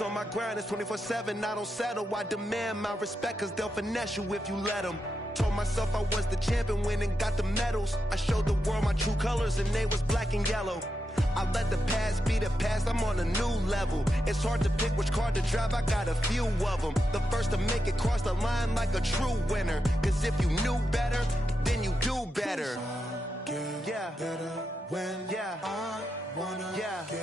always on my grind, it's 24/7, I don't settle. I demand my respect, cause they'll finesse you if you let them. Told myself I was the champion, went and got the medals. I showed the world my true colors and they was black and yellow. I let the past be the past, I'm on a new level. It's hard to pick which car to drive, I got a few of them. The first to make it cross the line like a true winner. Cause if you knew better, then you do better. Yeah. Better when I wanna get better.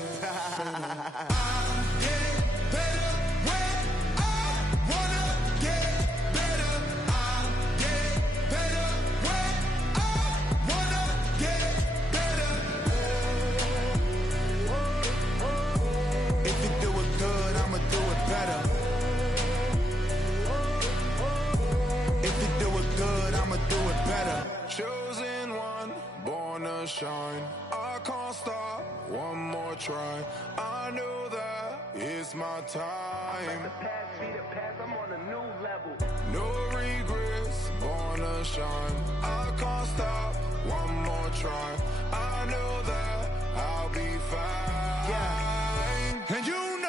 Chosen one, born to shine. I can't stop, one more try. I know that it's my time. The past be the past, I'm on a new level. No regrets, born to shine. I can't stop, one more try. I know that I'll be fine. Yeah. And you know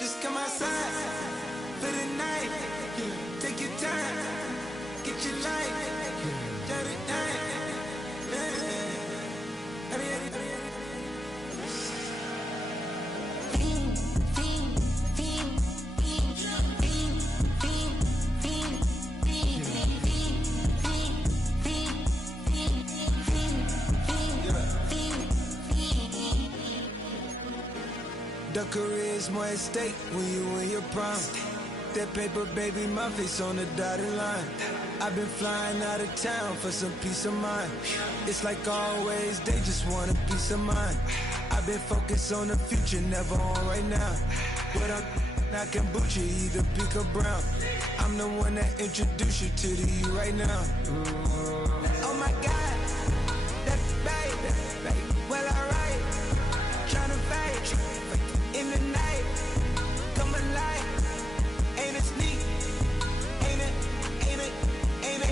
just come outside for the night. Take your time, get your life. Shut it down. The career's more at stake when you in your prime. That paper, baby, my face on the dotted line. I've been flying out of town for some peace of mind. It's like always, they just want a peace of mind. I've been focused on the future, never on right now. But I'm not kombucha, either pink or brown. I'm the one that introduced you to the you right now. Oh my God, that's baby. Well, alright, tryna fight in the night, come alive. Ain't it sneak? Ain't it? Ain't it? Ain't it?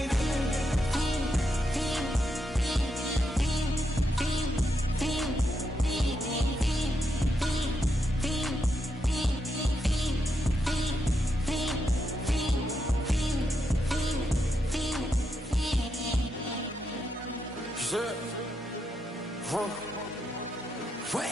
Shit. Huh. Where?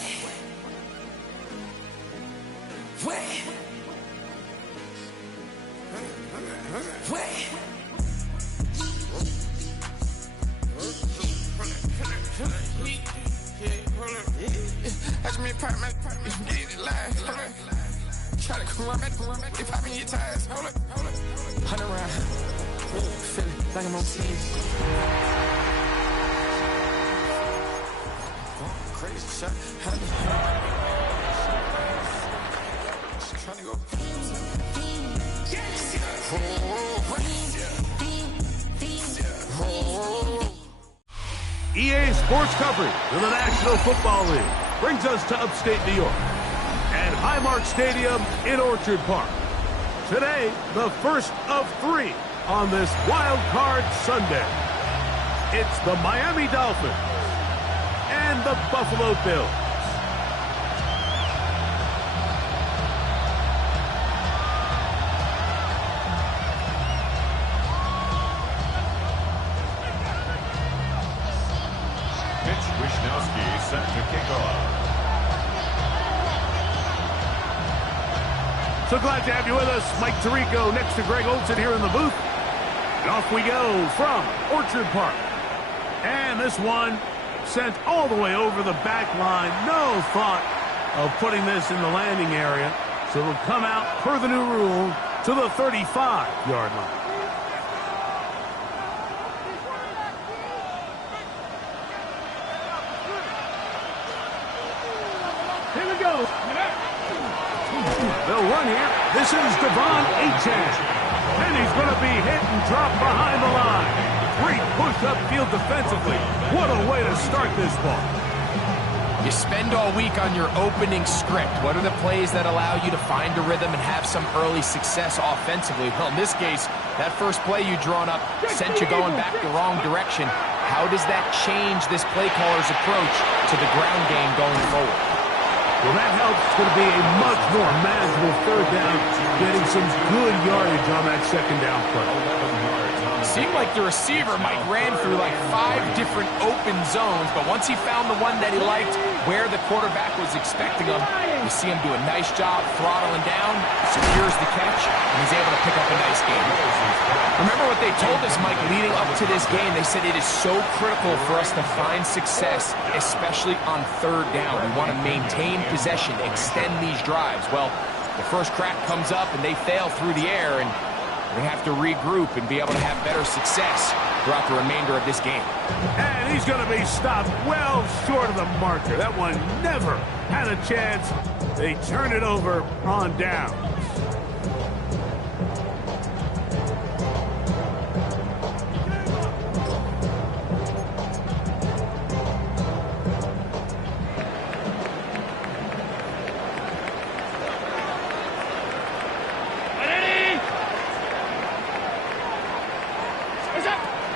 That's me, apartment, get it live. Try to come around, they popping your tires. Hold it. 100 round, feel it like I'm on TV. Crazy shot, trying to go. EA Sports coverage of the National Football League brings us to upstate New York at Highmark Stadium in Orchard Park. Today, the first of 3 on this Wild Card Sunday. It's the Miami Dolphins and the Buffalo Bills. Wishnowski set to kick off. So glad to have you with us. Mike Tirico next to Greg Olson here in the booth. And off we go from Orchard Park. And this one sent all the way over the back line. No thought of putting this in the landing area. So it'll come out, per the new rule, to the 35-yard line. They'll run here. This is Devon Achane. And he's going to be hit and dropped behind the line. Great push upfield defensively. What a way to start this ball. You spend all week on your opening script. What are the plays that allow you to find a rhythm and have some early success offensively? Well, in this case, that first play you drawn up sent you going back the wrong direction. How does that change this play caller's approach to the ground game going forward? Well, that helps. It's going to be a much more manageable third down, getting some good yardage on that second down play. Seemed like the receiver, Mike, ran through like 5 different open zones, but once he found the one that he liked, where the quarterback was expecting him, you see him do a nice job throttling down, secures the catch, and he's able to pick up a nice game. Remember what they told us, Mike, leading up to this game? They said it is so critical for us to find success, especially on third down. We want to maintain possession, extend these drives. Well, the first crack comes up and they fail through the air, and we have to regroup and be able to have better success throughout the remainder of this game. And he's going to be stopped well short of the marker. That one never had a chance. They turn it over on downs.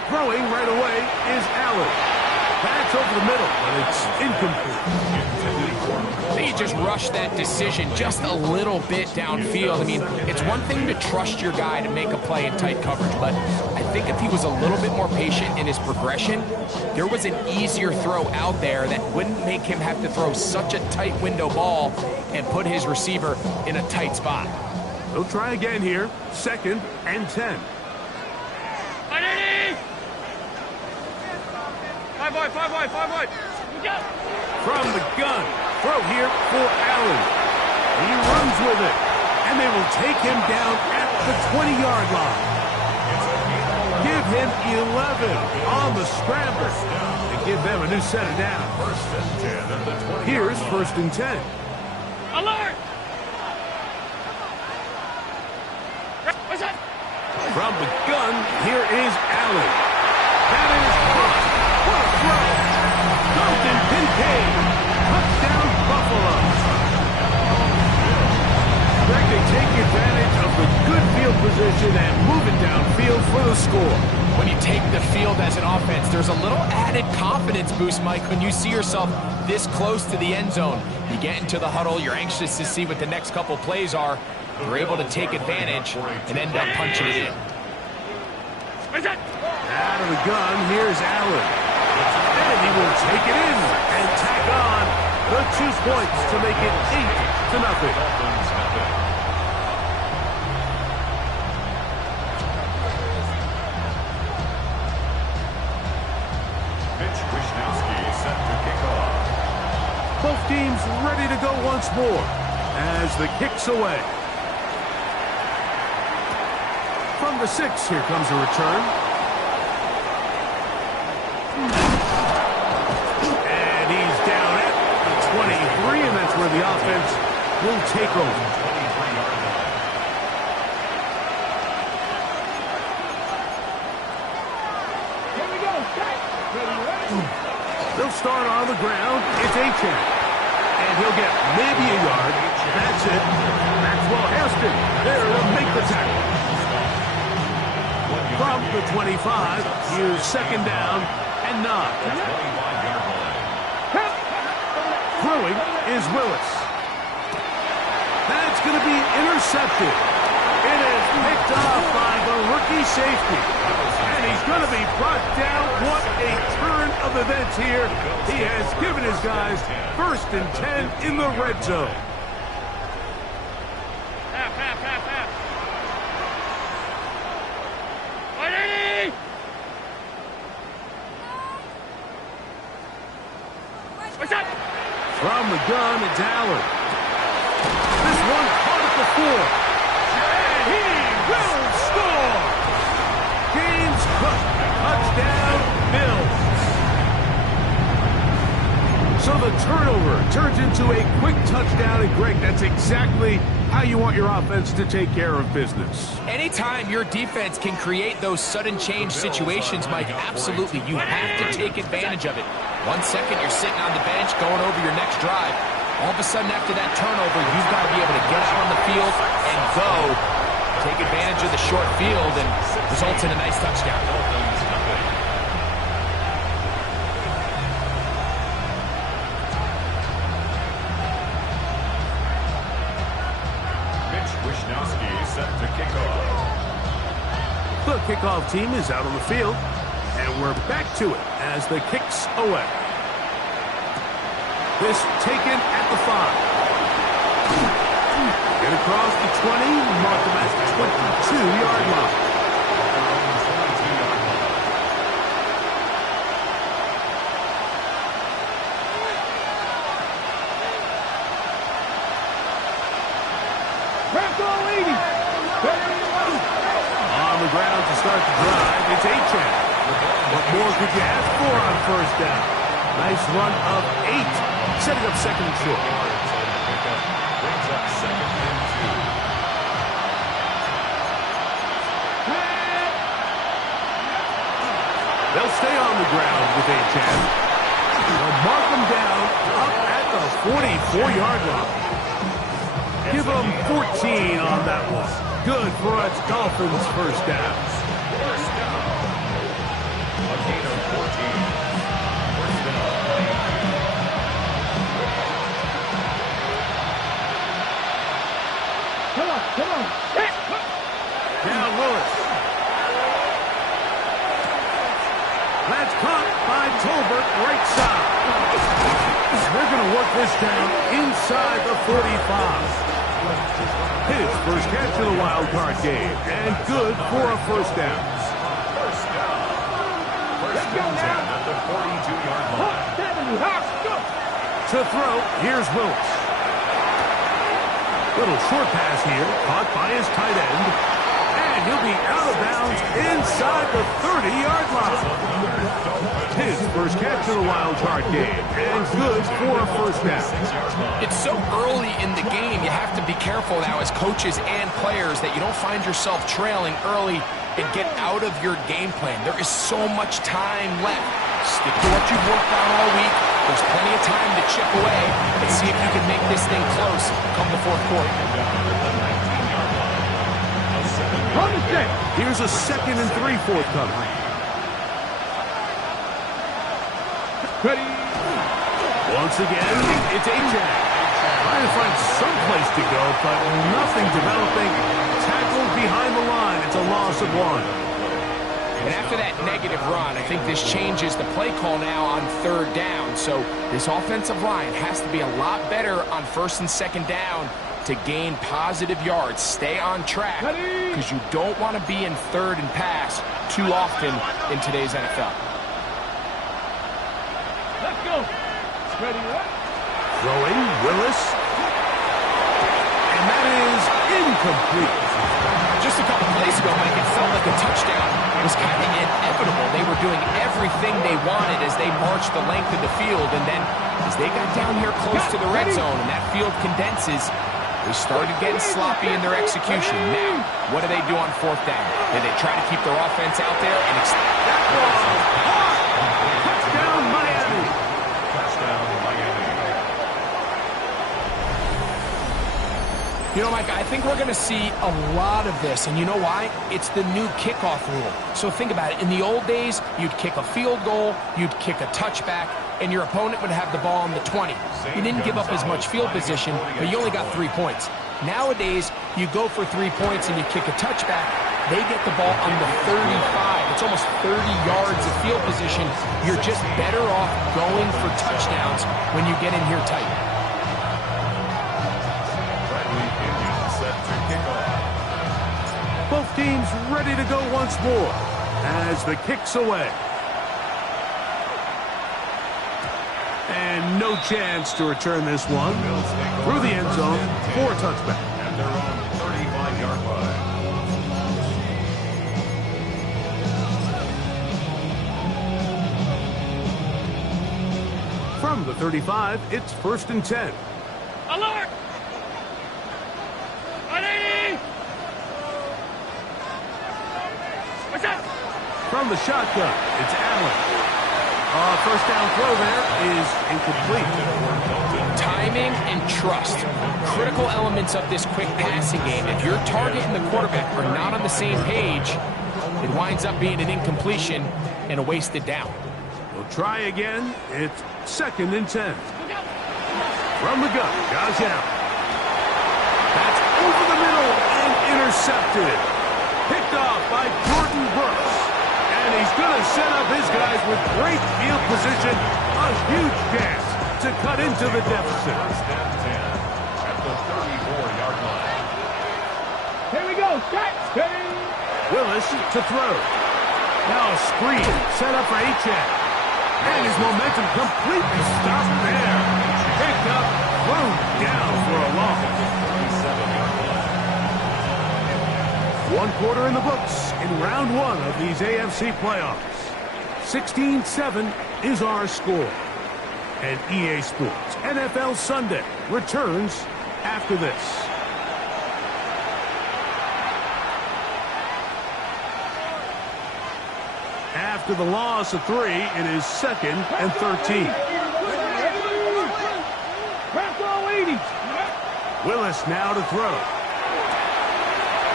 Throwing right away is Allen. That's over the middle, but it's incomplete. They just rushed that decision just a little bit downfield. I mean, it's one thing to trust your guy to make a play in tight coverage, but I think if he was a little bit more patient in his progression, there was an easier throw out there that wouldn't make him have to throw such a tight window ball and put his receiver in a tight spot. They'll try again here. 2nd and 10. Five wide. From the gun. Throw here for Allen. He runs with it. And they will take him down at the 20-yard line. Give him 11 on the scramble. And give them a new set of downs. Here's 1st and 10. Alert! From the gun, here is Allen. That is caught. What a throw! Dalton Kincaid. Touchdown, Buffalo. Greg, they take advantage of the good field position and move it downfield for the score. When you take the field as an offense, there's a little added confidence boost, Mike, when you see yourself this close to the end zone. You get into the huddle, you're anxious to see what the next couple plays are. You're able to take advantage and end up punching it in. Out of the gun, here's Allen. And he will take it in and tack on the 2 points to make it 8-0. Mitch Wishnowsky set to kick off. Both teams ready to go once more as the kick's away. From the 6, here comes a return. And he's down at the 23, and that's where the offense will take over. They'll start on the ground. It's Achane. And he'll get maybe a yard. That's it. Maxwell Hairston there to make the tackle. From the 25, here's 2nd down and 9. Throwing is Willis. That's going to be intercepted. It is picked off by the rookie safety. And he's going to be brought down. What a turn of events here. He has given his guys 1st and 10 in the red zone. From the gun, it's Allen. This one caught at the 4. And he will score. James Cook, touchdown, Bills. So the turnover turns into a quick touchdown. touchdown, and Greg, that's exactly how you want your offense to take care of business. Anytime your defense can create those sudden change situations, Mike, absolutely, you have to take advantage of it. 1 second, you're sitting on the bench going over your next drive. All of a sudden, after that turnover, you've got to be able to get out on the field and go. Take advantage of the short field and results in a nice touchdown. Set to kick off. The kickoff team is out on the field, and we're back to it as the kick's away. This taken at the 5. Get across the 20, mark them at the 22-yard line. On the ground to start the drive, it's Achane. What more could you ask for on first down? Nice run of 8, setting up second and short. Brings up second and 2. They'll stay on the ground with Achane. They'll mark them down up at the 44-yard line. Give them 14 on that one. Good for a Dolphins first down. First down. A gain of 14. First down. Come on. Now Willis. That's caught by Tolbert, right side. They're going to work this down inside the 45. His first catch of the wild card game, and good for a first down. First down. First and 10 at the 42-yard line. To throw, here's Willis. Little short pass here, caught by his tight end, and he'll be out of bounds inside the 30-yard line. His first catch of the wild card game, and good for a first down. It's so early in the game, you have to be careful now as coaches and players that you don't find yourself trailing early and get out of your game plan. There is so much time left. Stick to what you've worked on all week. There's plenty of time to chip away and see if you can make this thing close come the fourth quarter. Here's a 2nd and 3 forthcoming. Ready. Once again, it's Achane. Trying to find some place to go, but nothing developing. Tackled behind the line. It's a loss of 1. And after that negative run, I think this changes the play call now on third down. So this offensive line has to be a lot better on first and second down to gain positive yards. Stay on track because you don't want to be in third and pass too often in today's NFL. Let's go. Ready, throwing, Willis. And that is incomplete. Just a couple plays ago, Mike, it felt like a touchdown was kind of inevitable. They were doing everything they wanted as they marched the length of the field. And then as they got down here close to the red zone and that field condenses, they started getting sloppy in their execution. Now, what do they do on fourth down? Do they try to keep their offense out there and that ball? Touchdown, Miami. Touchdown, Miami. You know, Mike, I think we're going to see a lot of this, and you know why? It's the new kickoff rule. So think about it. In the old days, you'd kick a field goal, you'd kick a touchback, and your opponent would have the ball on the 20. You didn't give up as much field position, but you only got 3 points. Nowadays, you go for 3 points and you kick a touchback, they get the ball on the 35. It's almost 30 yards of field position. You're just better off going for touchdowns when you get in here tight. Both teams ready to go once more as the kick's away. And no chance to return this one through the end zone for a touchback. At their own 35-yard line. From the 35, it's 1st and 10. Alert! Ready! What's up? From the shotgun, it's Allen. First down throw there is incomplete. Timing and trust, critical elements of this quick passing game. If your target and the quarterback are not on the same page, it winds up being an incompletion and a wasted down. We'll try again. It's 2nd and 10. From the gun, Josh Allen. That's over the middle and intercepted. Picked off by Jordan Brooks. And he's going to set up his guys with great field position. A huge chance to cut into the deficit. First and 10 at the 34-yard line. Here we go. Willis to throw. Now a screen set up for Achane. And his momentum completely stopped there. Picked up, thrown down for a loss. 37-yard line. 1 quarter in the books in round 1 of these AFC playoffs. 16-7 is our score. And EA Sports NFL Sunday returns after this. After the loss of 3, it is 2nd and 13. Willis now to throw.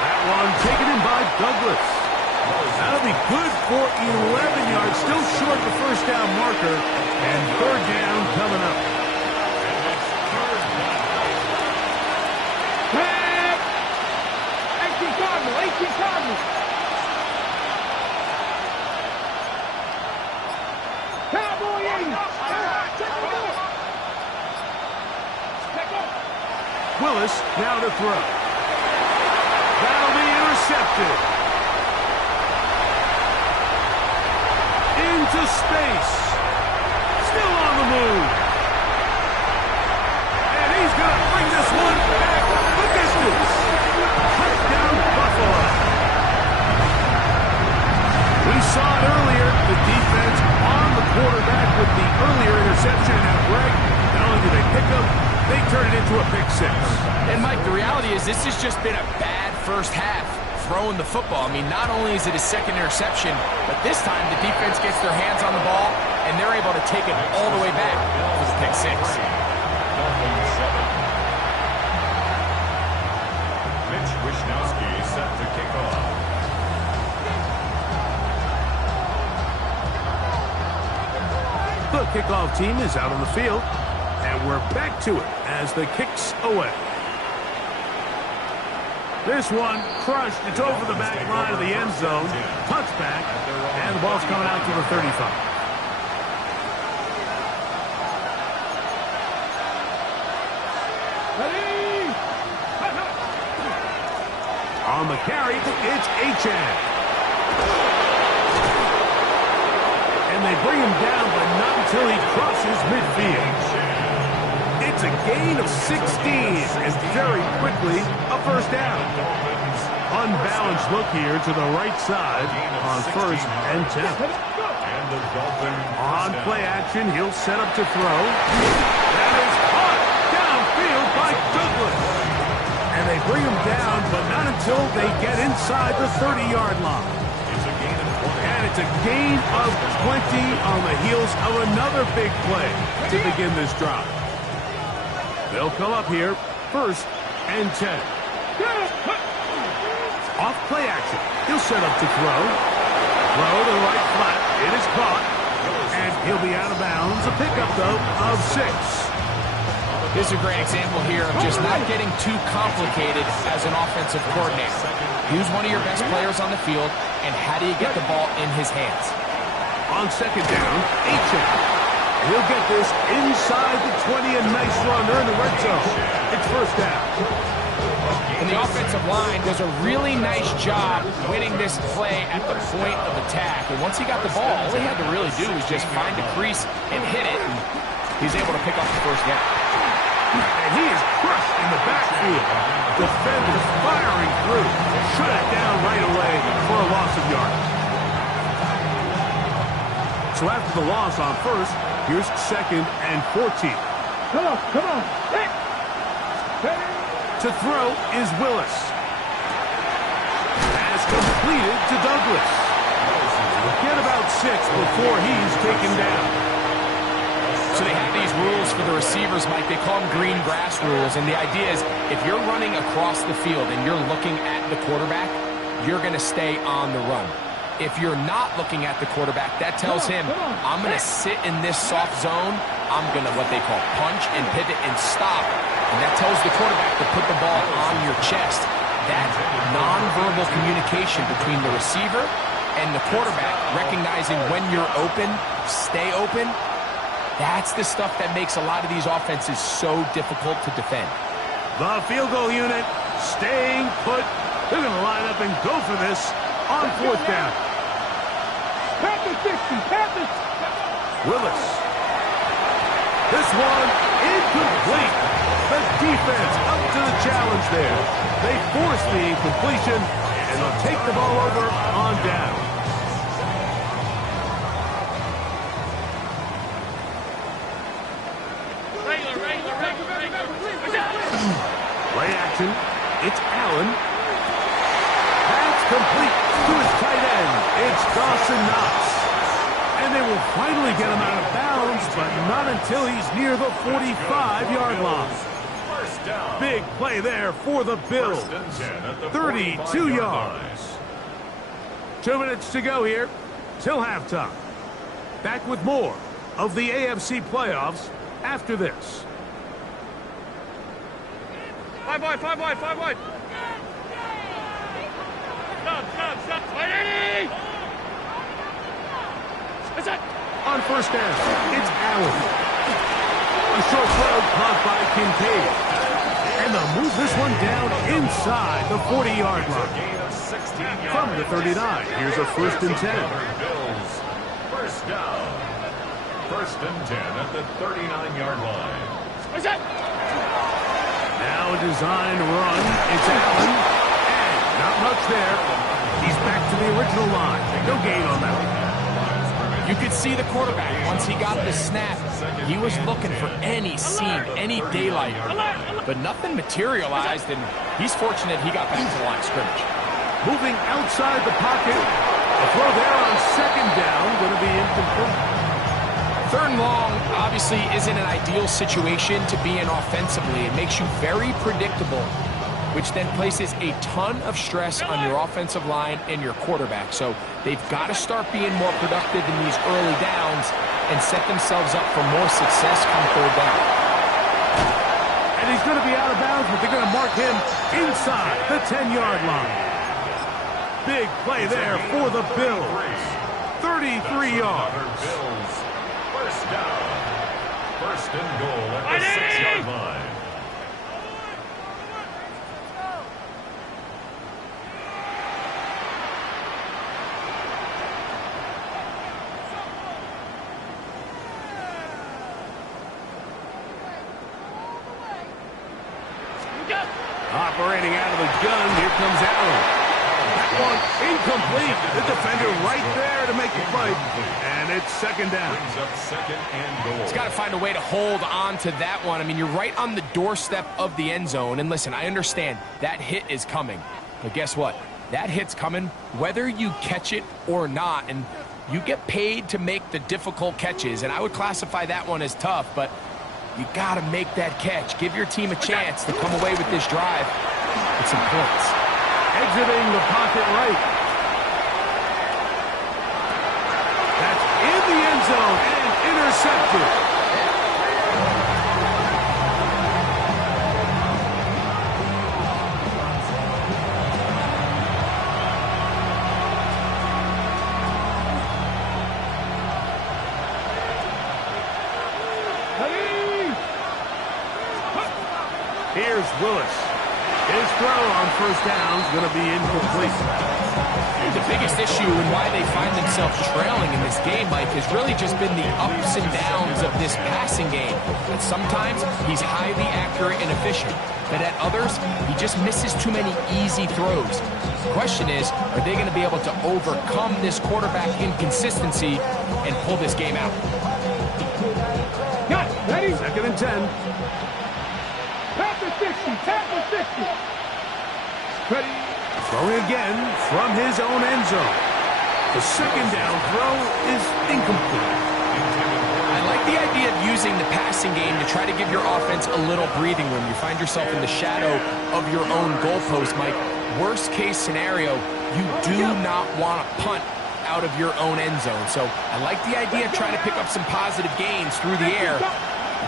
That one taken in by Douglas. That'll be good for 11 yards. Still short the first down marker. And 3rd down coming up. Willis now to throw. That'll be intercepted. Into space. Still on the move. And he's going to bring this one back the distance. Touchdown, Buffalo. We saw it earlier. The defense on the quarterback with the earlier interception. Now, Greg, not only do they pick up, they turn it into a pick 6. And, Mike, the reality is this has just been a bad first half throwing the football. I mean, not only is it his 2nd interception, but this time the defense gets their hands on the ball, and they're able to take it all the way back for the pick 6. Mitch Wishnowsky set to kick off. The kickoff team is out on the field, and we're back to it as the kicks away. This one crushed. It's over the back line of the end zone. Touchback, and the ball's coming out to the 35. On the carry, it's Achane. And they bring him down, but not until he crosses midfield. It's a gain of 16, and very quickly, a first down. Unbalanced look here to the right side on 1st and 10. On play action, he'll set up to throw. That is caught downfield by Douglas. And they bring him down, but not until they get inside the 30-yard line. And it's a gain of 20 on the heels of another big play to begin this drive. They'll come up here, 1st and 10. Off play action. He'll set up to throw. Throw to the right flat. It is caught. And he'll be out of bounds. A pickup, though, of 6. This is a great example here of just not getting too complicated as an offensive coordinator. Who's one of your best players on the field, and how do you get the ball in his hands? On 2nd down, Achane. He'll get this inside the 20, a nice run. They're in the red zone. It's 1st down. And the offensive line does a really nice job winning this play at the point of attack. And once he got the ball, all he had to really do was just find the crease and hit it. And he's able to pick up the 1st down. And he is crushed in the backfield. Defenders firing through. Shut it down right away for a loss of yards. So after the loss on 1st, here's 2nd and 14. Come on. To throw is Willis. Pass completed to Douglas. Get about 6 before he's taken down. So they have these rules for the receivers, Mike. They call them green grass rules. And the idea is if you're running across the field and you're looking at the quarterback, you're going to stay on the run. If you're not looking at the quarterback, that tells him, I'm going to sit in this soft zone. I'm going to what they call punch and pivot and stop. And that tells the quarterback to put the ball on your chest. That nonverbal communication between the receiver and the quarterback, recognizing when you're open, stay open, that's the stuff that makes a lot of these offenses so difficult to defend. The field goal unit staying put. They're going to line up and go for this on 4th down. Willis. This one incomplete. The defense up to the challenge there. They force the incompletion, and they'll take the ball over on down. Play action. It's Allen. That's complete to his tight end. It's Dawson Knox. And they will finally get him out of bounds, but not until he's near the 45-yard line. Big play there for the Bills. 32 yards. 2 minutes to go here till halftime. Back with more of the AFC playoffs after this. 5 wide. Stop. Ready? That's it. On 1st down, it's Allen. A short throw caught by Kincaid. And they'll move this one down inside the 40-yard line. From the 39, here's a 1st and 10. Bills, 1st down. 1st and 10 at the 39-yard line. What's that? Now a design run. It's Allen. And not much there. He's back to the original line. No gain on that one. You could see the quarterback, once he got the snap, he was looking for any seam, any daylight. But nothing materialized, and he's fortunate he got back to the line of scrimmage. Moving outside the pocket. A throw there on 2nd down. Going to be incomplete. 3rd and long obviously isn't an ideal situation to be in offensively. It makes you very predictable, which then places a ton of stress on your offensive line and your quarterback. So they've got to start being more productive in these early downs and set themselves up for more success come 3rd down. And he's going to be out of bounds, but they're going to mark him inside the 10-yard line. Big play there for the Bills. 33 yards. Bills, 1st down. 1st and goal at the 6-yard line. Operating out of the gun, here comes Allen. That one incomplete. The defender right there to make the play. And it's 2nd down. Brings up 2nd and goal. He's got to find a way to hold on to that one. I mean, you're right on the doorstep of the end zone. And listen, I understand that hit is coming. But guess what? That hit's coming whether you catch it or not. And you get paid to make the difficult catches. And I would classify that one as tough, but you got to make that catch. Give your team a chance to come away with this drive with some points. Exiting the pocket right. That's in the end zone and intercepted. Here's Willis. His throw on 1st down is going to be incomplete. The biggest issue and why they find themselves trailing in this game, Mike, has really just been the ups and downs of this passing game. And sometimes he's highly accurate and efficient, but at others, he just misses too many easy throws. The question is, are they going to be able to overcome this quarterback inconsistency and pull this game out? Got it. Ready? 2nd and 10. Pass the 6. Throwing again from his own end zone. The second down throw is incomplete. I like the idea of using the passing game to try to give your offense a little breathing room. You find yourself in the shadow of your own goalpost, Mike. Worst case scenario, you do not want to punt out of your own end zone. So I like the idea of trying to pick up some positive gains through the air.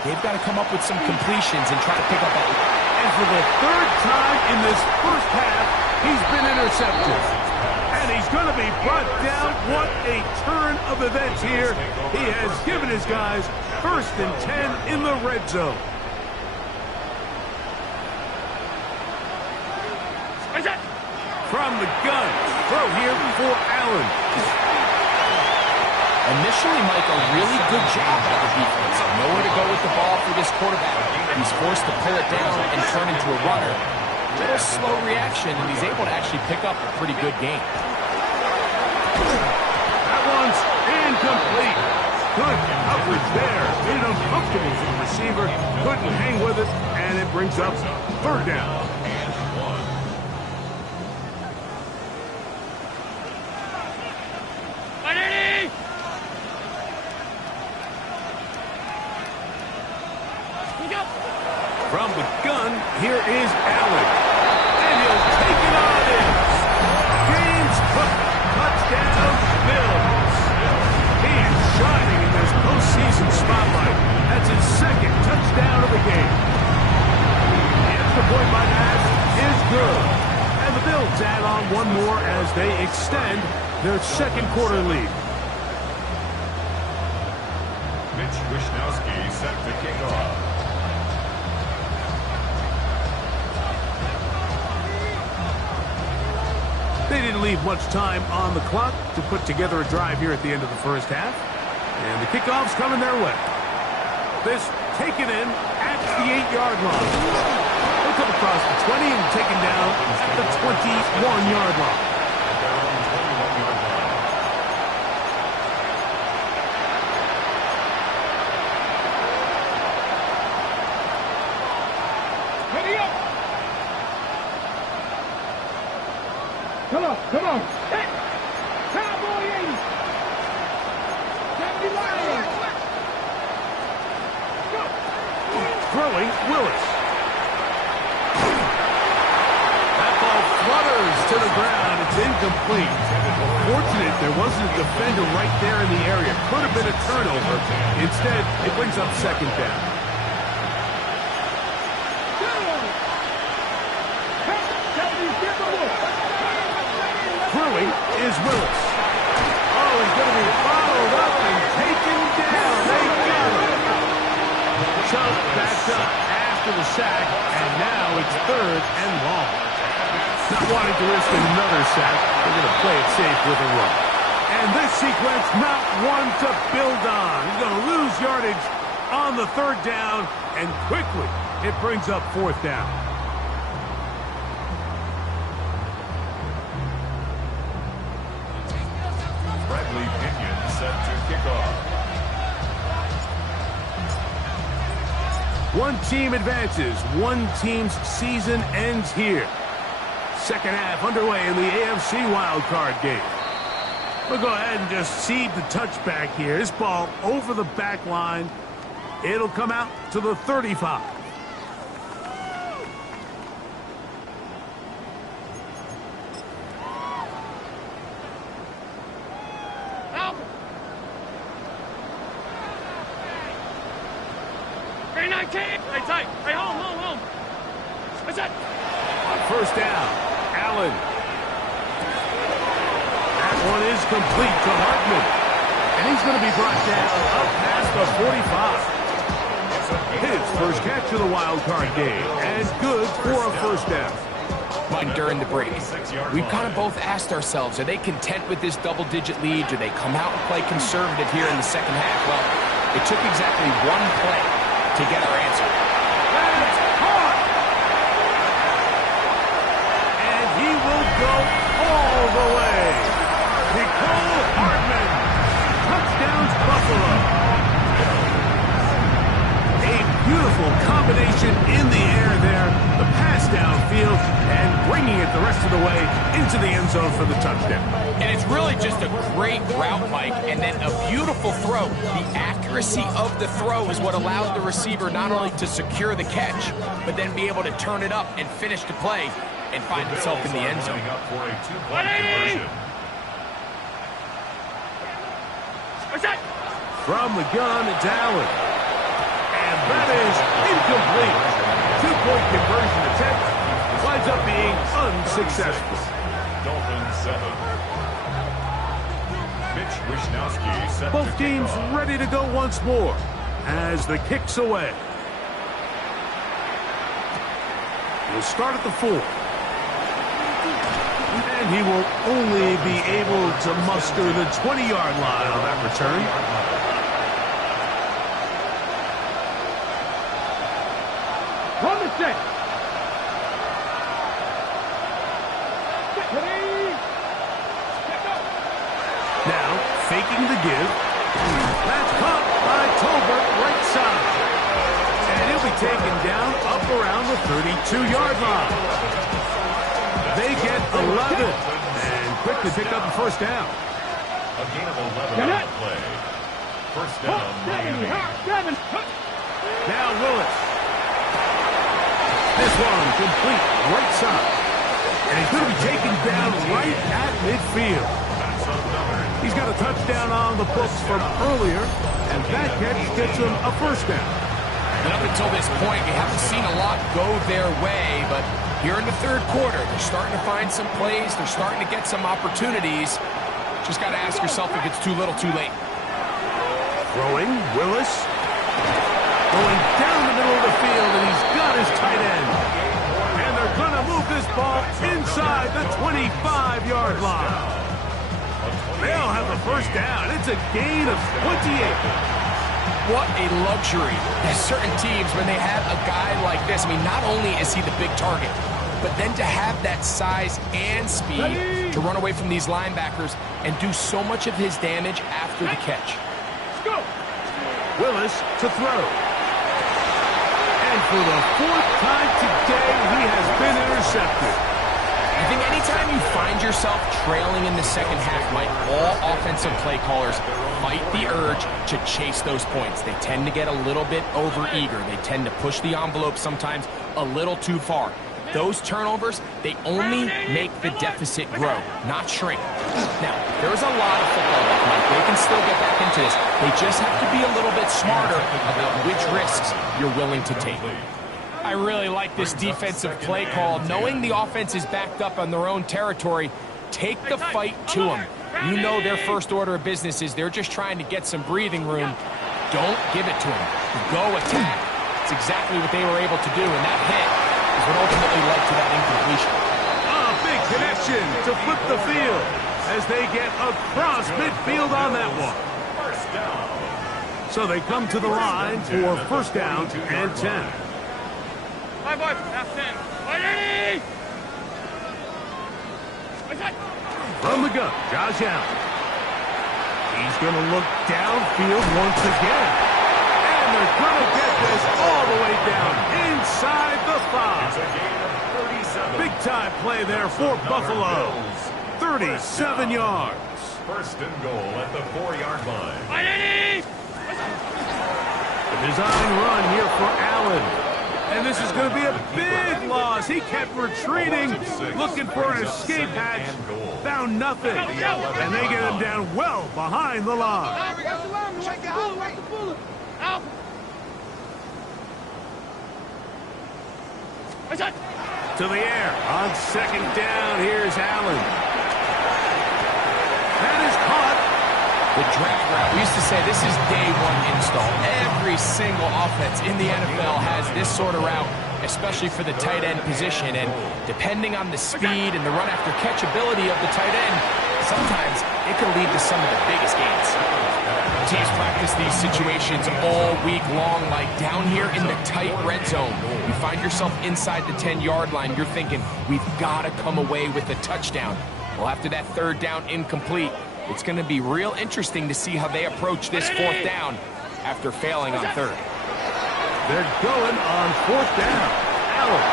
They've got to come up with some completions and try to pick up a... And for the third time in this first half, he's been intercepted. And he's going to be brought down. What a turn of events here. He has given his guys 1st and 10 in the red zone. From the gun, throw here for Allen. Initially, Mike, a really good job by the defense. Nowhere to go with the ball for this quarterback. He's forced to pull it down and turn into a runner. Little slow reaction, and he's able to actually pick up a pretty good game. That one's incomplete. Good coverage there. Made it uncomfortable for the receiver. Couldn't hang with it, and it brings up 3rd down. From the gun, here is Allen. And he'll take it on in. James Cook, touchdown, Bills. He is shining in this postseason spotlight. That's his 2nd touchdown of the game. The extra point by Nash is good. And the Bills add on one more as they extend their 2nd quarter lead. Mitch Wishnowsky set to kick off. They didn't leave much time on the clock to put together a drive here at the end of the first half. And the kickoff's coming their way. This taken in at the 8-yard line. They'll come across the 20 and taken down at the 21-yard line. Come on. Hey, Cowboy 80. Deputy Lions. Go. Throwing, Willis. That ball flutters to the ground. It's incomplete. Fortunate there wasn't a defender right there in the area. Could have been a turnover. Instead, it brings up 2nd down. Throwing is Willis. Oh, he's going to be followed up and taken down. They got him. Chubb backed up after the sack, and now it's 3rd and long. Not wanting to risk another sack, they're going to play it safe with a run. And this sequence, not one to build on. He's going to lose yardage on the 3rd down, and quickly it brings up 4th down. Bradley Pinion set to kick off. One team advances. One team's season ends here. 2nd half underway in the AFC wildcard game. We'll go ahead and just cede the touchback here. This ball over the back line. It'll come out to the 35. Hey, tight. Hey, home. What's that? On 1st down, Allen. That one is complete to Hartman. And he's going to be brought down up past the 45. His first catch of the wild card game. And good for a 1st down. Mike, during the break, we've kind of both asked ourselves, are they content with this double-digit lead? Do they come out and play conservative here in the 2nd half? Well, it took exactly one play to get our answer. And he will go all the way. Nicole Hardman. Touchdowns Buffalo. A beautiful combination in the air there. The for the touchdown. And it's really just a great route, Mike, and then a beautiful throw. The accuracy of the throw is what allowed the receiver not only to secure the catch, but then be able to turn it up and finish the play and find himself in the end zone. Up for a two-point conversion. From the gun, it's Allen. And that is incomplete. Two-point conversion attempt winds up being unsuccessful. Dolphins 7. Mitch Wishnowsky set Both to teams kick off. ready to go once more as the kick's away. He'll start at the 4. And he will only be able to muster the 20-yard line on that return. Run the set. Now, faking the give. That's caught by Tolbert right side. And he'll be taken down up around the 32-yard line. They get 11 and quickly pick up the first down. A gain of 11 on the play. First down, Miami. Now Willis. This one complete right side. And he's going to be taken down right at midfield. He's got a touchdown on the books from earlier, and that catch gets him a first down. And up until this point, we haven't seen a lot go their way, but here in the third quarter, they're starting to find some plays. They're starting to get some opportunities. Just got to ask yourself if it's too little, too late. Throwing, Willis. Going down the middle of the field, and he's got his tight end. And they're going to move this ball inside the 25-yard line. They'll have the first down. It's a gain of 28. What a luxury. There's certain teams, when they have a guy like this, I mean, not only is he the big target, but then to have that size and speed to run away from these linebackers and do so much of his damage after the catch. Let's go. Willis to throw. And for the fourth time today, he has been intercepted. I think anytime you find yourself trailing in the second half, Mike, all offensive play callers fight the urge to chase those points. They tend to get a little bit overeager. They tend to push the envelope sometimes a little too far. Those turnovers, they only make the deficit grow, not shrink. Now, there's a lot of football left, Mike. They can still get back into this. They just have to be a little bit smarter about which risks you're willing to take. I really like this defensive play call. Knowing the offense is backed up on their own territory, take the fight to them. You know their first order of business is they're just trying to get some breathing room. Don't give it to them. Go attack. It's exactly what they were able to do, and that hit is what ultimately led to that incompletion. A big connection to flip the field as they get across midfield on that one. First down. So they come to the line for first down and 10. Five, half 10. Ready! From the gun, Josh Allen. He's going to look downfield once again. And they're going to get this all the way down inside the 5. It's a gain of 37. Big-time play there for Buffalo. 37 yards. First and goal at the 4-yard line. Ready! The design run here for Allen. And this is going to be a big loss. He kept retreating, looking for an escape hatch. Found nothing. And they get him down well behind the line. To the air. On second down, here's Allen. That is caught. The drag route. We used to say this is day one install. Every single offense in the NFL has this sort of route, especially for the tight end position. And depending on the speed and the run after catch ability of the tight end, sometimes it can lead to some of the biggest gains. Teams practice these situations all week long, like down here in the tight red zone. You find yourself inside the 10-yard line, you're thinking, we've got to come away with a touchdown. Well, after that third down incomplete, it's going to be real interesting to see how they approach this fourth down after failing on third. They're going on fourth down. Allen.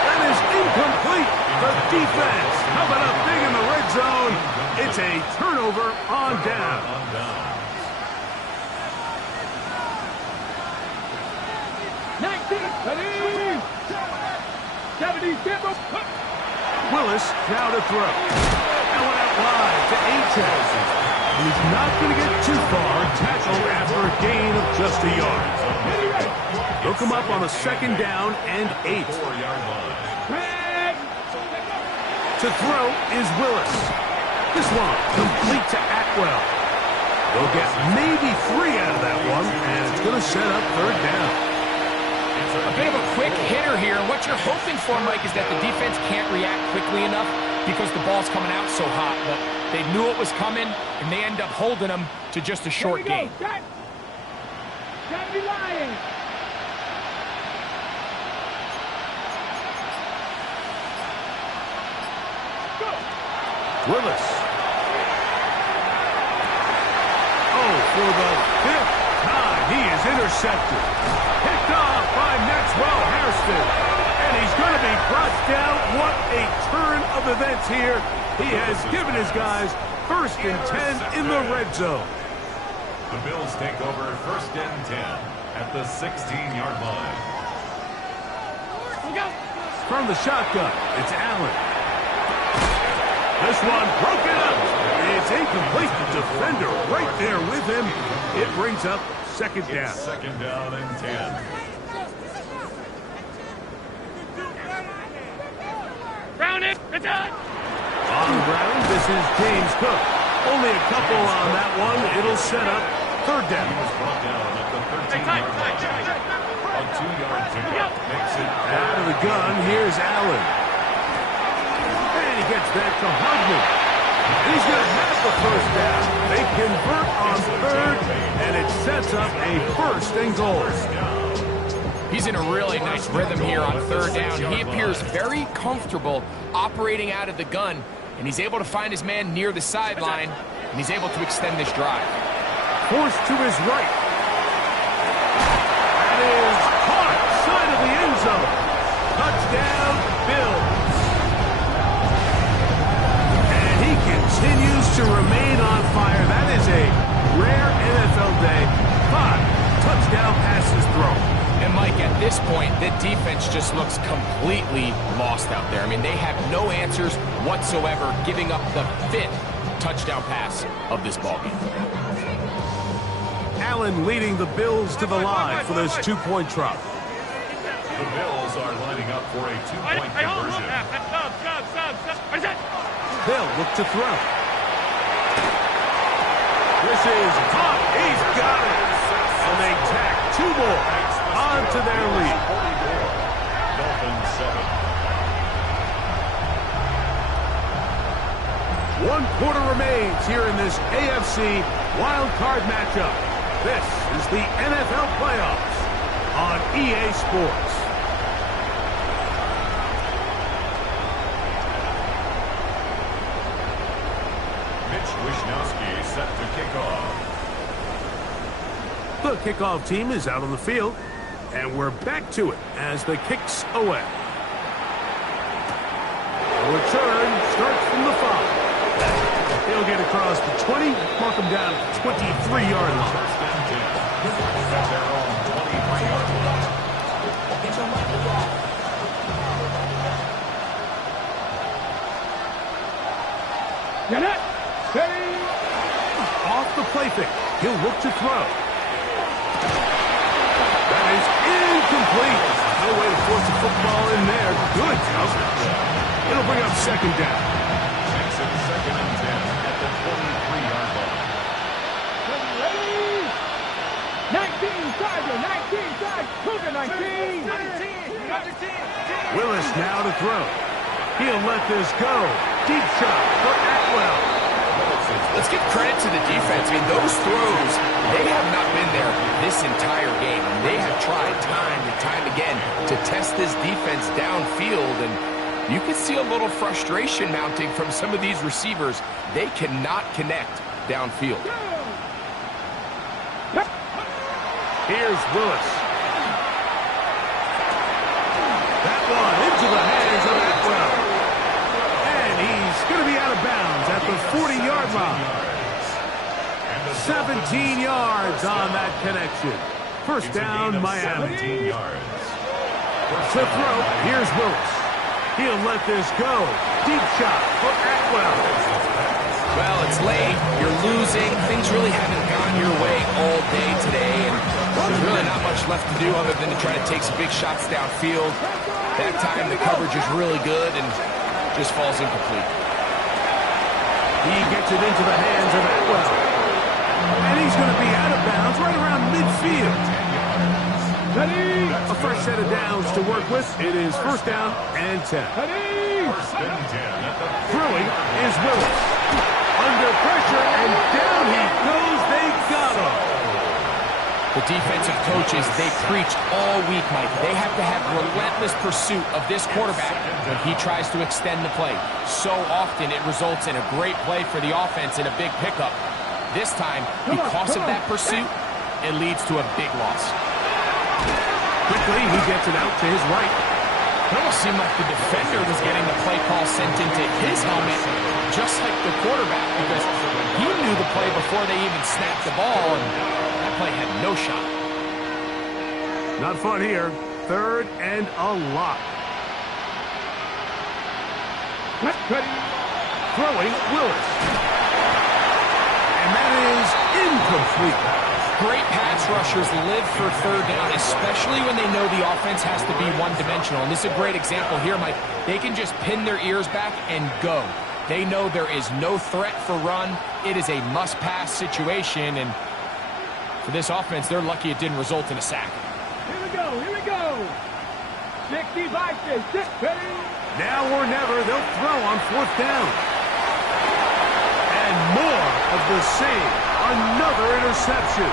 That is incomplete. The defense coming up big in the red zone. a turnover on down. Willis now to throw. That one out wide to Aches. He's not going to get too far. Tackled after a gain of just a yard. They'll come up on a 2nd down and 8. To throw is Willis. This one complete to Atwell. They'll get maybe 3 out of that one, and it's going to set up 3rd down. A bit of a quick hitter here, and what you're hoping for, Mike, is that the defense can't react quickly enough because the ball's coming out so hot. But they knew it was coming, and they end up holding them to just a short gain. Willis. Oh, for the 5th time, he is intercepted. Picked off by Maxwell Hairston. And he's going to be brought down. What a turn of events here. He has given his guys 1st and 10 in the red zone. The Bills take over 1st and 10 at the 16-yard line. From the shotgun, it's Allen. This one broken up. It's incomplete. The defender right there with him. It brings up 2nd down. It's 2nd down and 10. Round it. It's on. On the ground, this is James Cook. Only a couple on that one. It'll set up 3rd down. He was brought down at the 13-yard line. A 2-yard pickup makes it Out of the gun, here's Allen. And he gets back to Hudman. He's going to have the 1st down. They convert on 3rd, and it sets up a 1st and goal. He's in a really nice rhythm here on 3rd down. He appears very comfortable operating out of the gun, and he's able to find his man near the sideline, and he's able to extend this drive. Forced to his right. That is caught side of the end zone. Touchdown, Bills. And he continues to remain on fire. That is a rare NFL day. 5 touchdown passes thrown. And Mike, at this point, the defense just looks completely lost out there. I mean, they have no answers whatsoever, giving up the 5th touchdown pass of this ballgame. Allen leading the Bills to the line for this 2-point try. The Bills are lining up for a 2-point conversion. They'll look to throw. This is caught. He's got it. And they tack 2 more onto their lead. Dolphins 7. 1 quarter remains here in this AFC wild card matchup. This is the NFL playoffs on EA Sports. Mitch Wishnowsky set to kick off. The kickoff team is out on the field, and we're back to it as the kicks away. The return starts from the 5. He'll get across the 20, mark him down at the 23-yard line. 1st and 10 at their own 23-yard line. Off the play fake. He'll look to throw. That is incomplete. No way to force the football in there. Good coverage. It'll bring up 2nd down. Makes it 2nd and 10 at the 23-yard line. 19. Willis now to throw. He'll let this go. Deep shot for Atwell. Let's give credit to the defense. I mean, those throws, they have not been there this entire game. They have tried time and time again to test this defense downfield, and you can see a little frustration mounting from some of these receivers. They cannot connect downfield. Here's Willis. That one into the hands of Atwell. And he's going to be out of bounds at the 40-yard line. 17 yards on that connection. First down, Miami. 17 yards. To throw, here's Willis. He'll let this go. Deep shot for Atwell. Well, it's late. You're losing. Things really haven't gone your way all day today, and there's really not much left to do other than to try to take some big shots downfield. That time, the coverage is really good and just falls incomplete. He gets it into the hands of Atwell. And he's going to be out of bounds right around midfield. A fresh set of downs to work with. It is first down and 10. Throwing is Willis. Under pressure, and down he goes. They got him. The defensive coaches, they preached all week, Mike. They have to have relentless pursuit of this quarterback when he tries to extend the play. So often it results in a great play for the offense and a big pickup. This time, because of that pursuit, it leads to a big loss. Quickly, he gets it out to his right. It almost seemed like the defender was getting the play call sent into his helmet, just like the quarterback, because he knew the play before they even snapped the ball, and that play had no shot. Not fun here. Third and a lot. Throwing, Willis. And that is incomplete. Great pass rushers live for third down, especially when they know the offense has to be one-dimensional. And this is a great example here, Mike. They can just pin their ears back and go. They know there is no threat for run. It is a must-pass situation, and for this offense, they're lucky it didn't result in a sack. Here we go, here we go. 65, 6, ready. Now or never, they'll throw on fourth down. And more of the same. Another interception.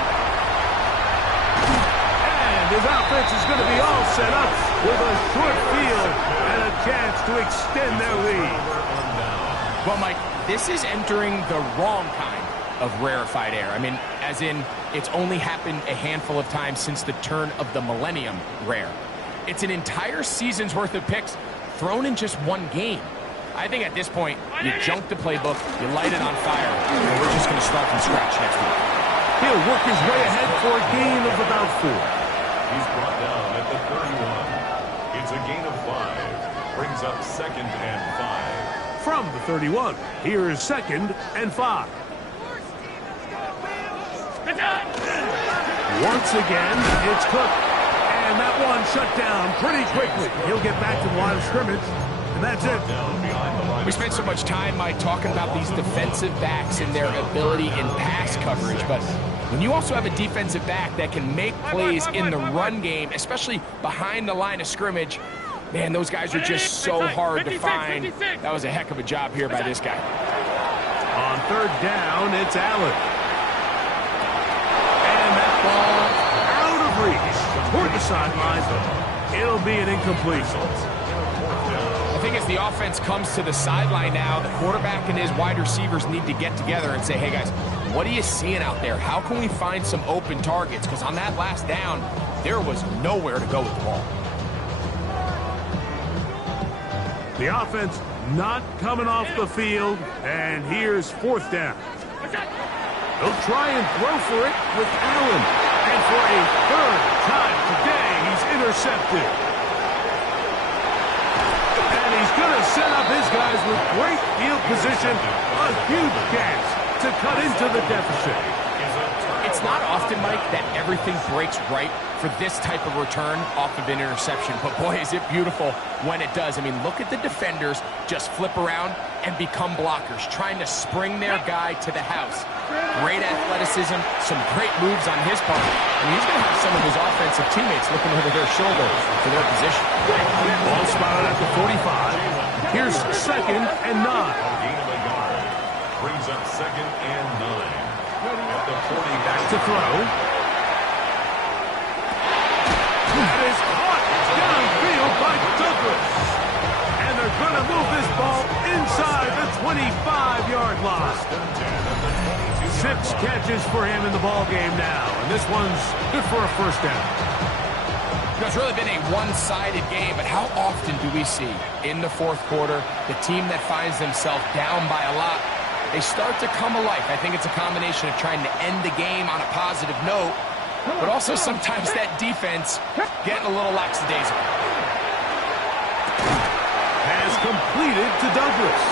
And his offense is going to be all set up with a short field and a chance to extend their lead. Well, Mike, this is entering the wrong kind of rarefied air. I mean, as in, it's only happened a handful of times since the turn of the millennium rare. It's an entire season's worth of picks thrown in just one game. I think at this point, you junk the playbook, you light it on fire, and we're just going to start from scratch next week. He'll work his way ahead for a gain of about 4. He's brought down at the 31. It's a gain of 5. Brings up second and 5. From the 31, here's second and 5. Once again, it's Cook. And that one shut down pretty quickly. He'll get back to the line of scrimmage. And that's it. We spent so much time, Mike, talking about these defensive backs and their ability in pass coverage, but when you also have a defensive back that can make plays in the run game, especially behind the line of scrimmage, man, those guys are just so hard to find. That was a heck of a job here by this guy. On third down, it's Allen. And that ball out of reach toward the sideline. It'll be an incomplete. I think as the offense comes to the sideline now, the quarterback and his wide receivers need to get together and say, hey, guys, what are you seeing out there? How can we find some open targets? Because on that last down, there was nowhere to go with the ball. The offense not coming off the field, and here's fourth down. They'll try and throw for it with Allen. And for a third time today, he's intercepted. He's going to set up his guys with great field position. A huge chance to cut into the deficit. It's not often, Mike, that everything breaks right for this type of return off of an interception. But boy, is it beautiful when it does. I mean, look at the defenders just flip around and become blockers, trying to spring their guy to the house. Great athleticism, some great moves on his part. And he's going to have some of his offensive teammates looking over their shoulder for their position. Ball spotted at the 45. Here's second and 9. Gain of a yard. Brings up second and 9. At the 40 back To throw. That is caught downfield by Douglas. And they're going to move this ball inside the 25-yard line. 6 catches for him in the ball game now. And this one's good for a first down. It's really been a one-sided game, but how often do we see in the fourth quarter the team that finds themselves down by a lot they start to come alive. I think it's a combination of trying to end the game on a positive note, but also sometimes that defense getting a little lackadaisical. Pass completed to Douglas.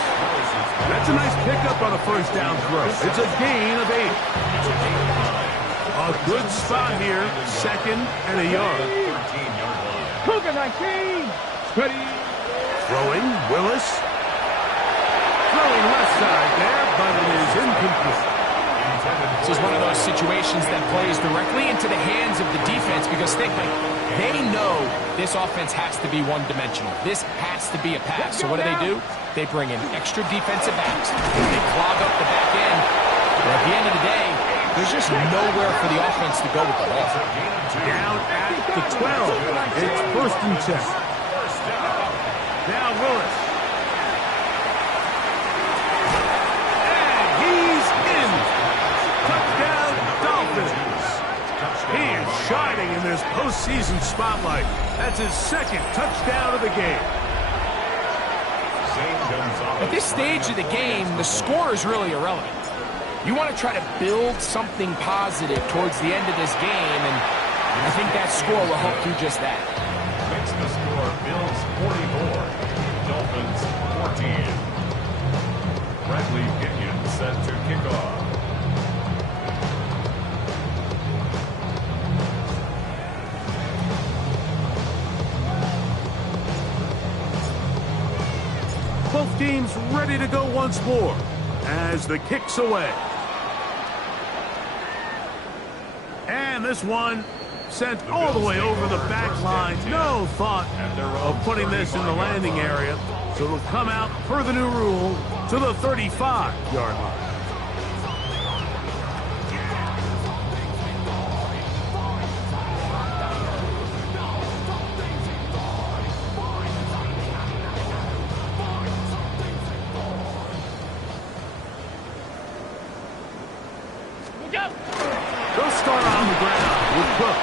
That's a nice pickup on a first down throw. It's a gain of 8. A good spot here, 2nd and a yard. Cougar 19. Ready. Throwing, Willis. Throwing left side there, but it is incomplete. This is one of those situations that plays directly into the hands of the defense because they know this offense has to be one-dimensional. This has to be a pass. So what do? They bring in extra defensive backs. They clog up the back end. But at the end of the day, there's just nowhere for the offense to go with the ball. Down at the 12. It's 1st and 10. Now Willis. And he's in. Touchdown, Dolphins. He is shining in this postseason spotlight. That's his 2nd touchdown of the game. At this stage of the game, the score is really irrelevant. You want to try to build something positive towards the end of this game, and I think that score will help do just that. Makes the score Bills 44, Dolphins 14. Bradley Pinion set to kick off. Both teams ready to go once more as the kick's away. And this one sent all the way over the back line. No thought of putting this in the landing area. So it'll come out per the new rule to the 35-yard line. They'll start on the ground with Cook.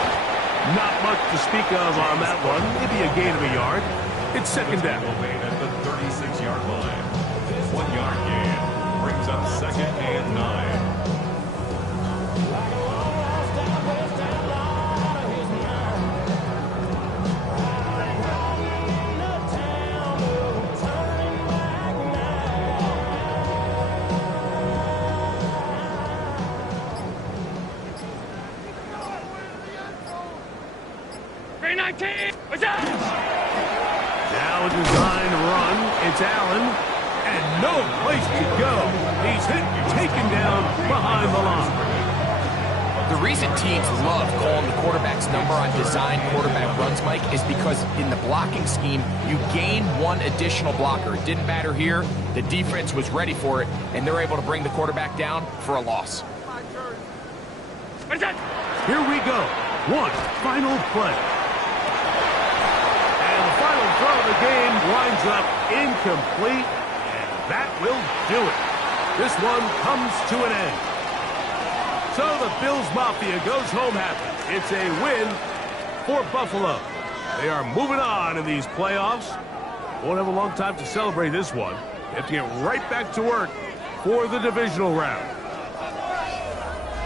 Not much to speak of on that one. Maybe a gain of a yard. It's 2nd down. Made at the 36-yard line. 1-yard gain brings up 2nd and 9. Now a design run. It's Allen. And no place to go. He's hit and taken down behind the line. The reason teams love calling the quarterback's number on design quarterback runs, Mike, is because in the blocking scheme, you gain one additional blocker. It didn't matter here. The defense was ready for it, and they're able to bring the quarterback down for a loss. Here we go. One final play. Final throw of the game winds up incomplete, and that will do it. This one comes to an end. So the Bills Mafia goes home happy. It's a win for Buffalo. They are moving on in these playoffs. Won't have a long time to celebrate this one. They have to get right back to work for the divisional round.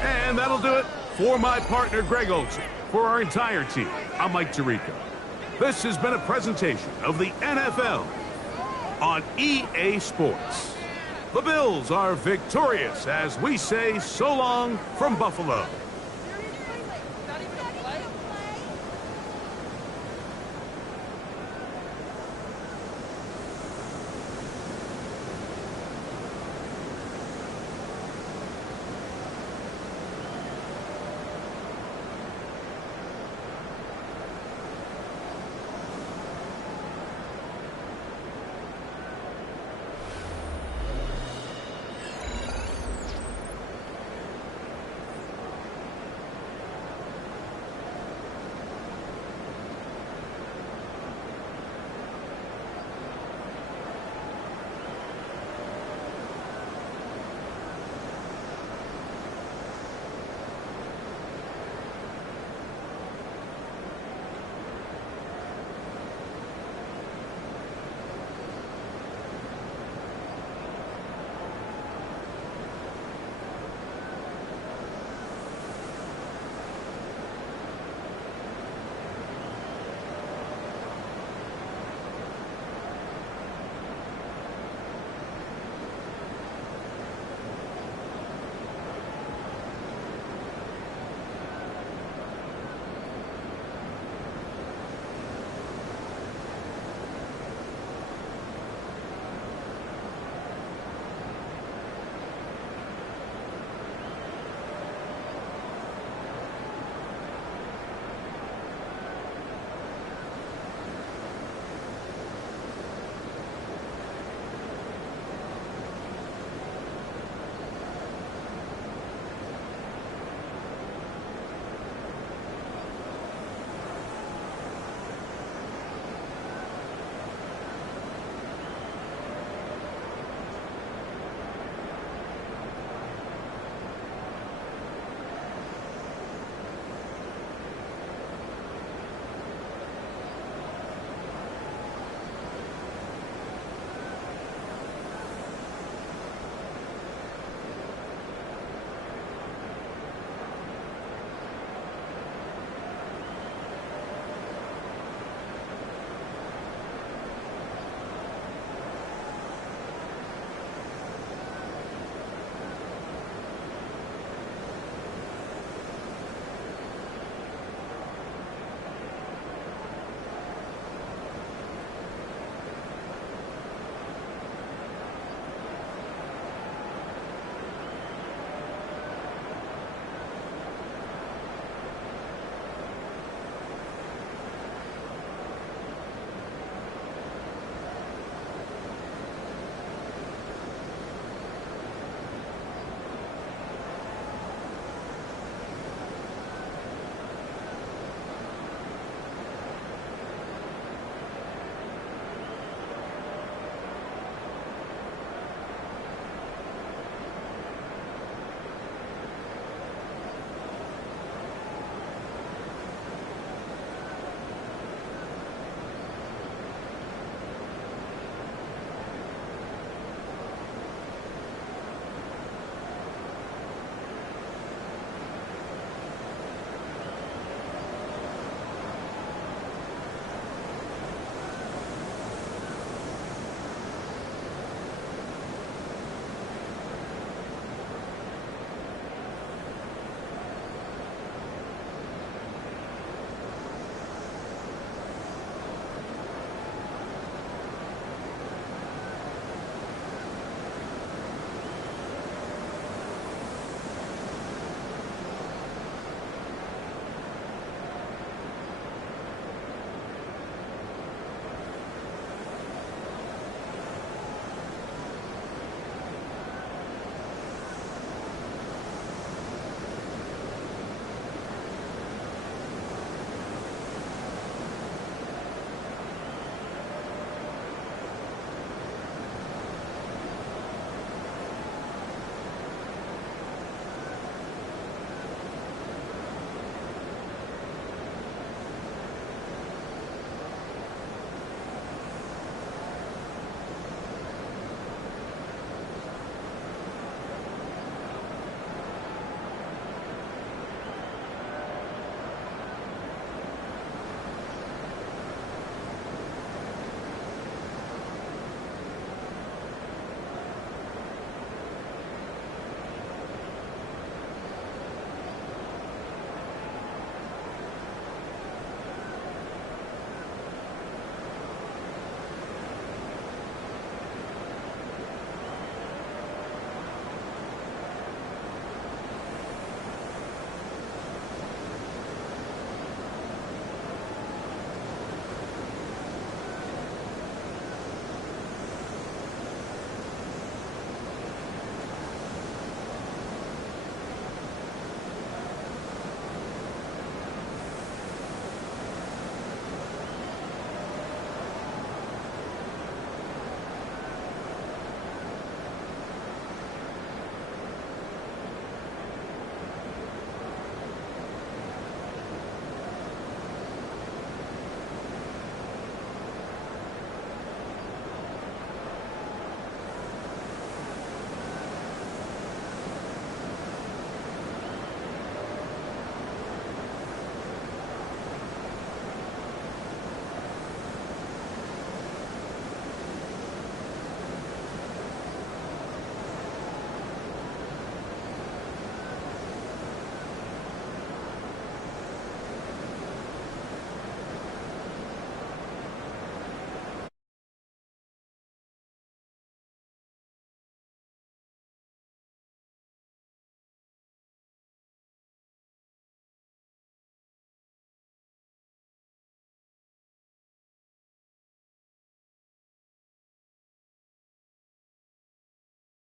And that'll do it for my partner, Greg Olsen. For our entire team, I'm Mike Tirico. This has been a presentation of the NFL on EA Sports. The Bills are victorious as we say so long from Buffalo.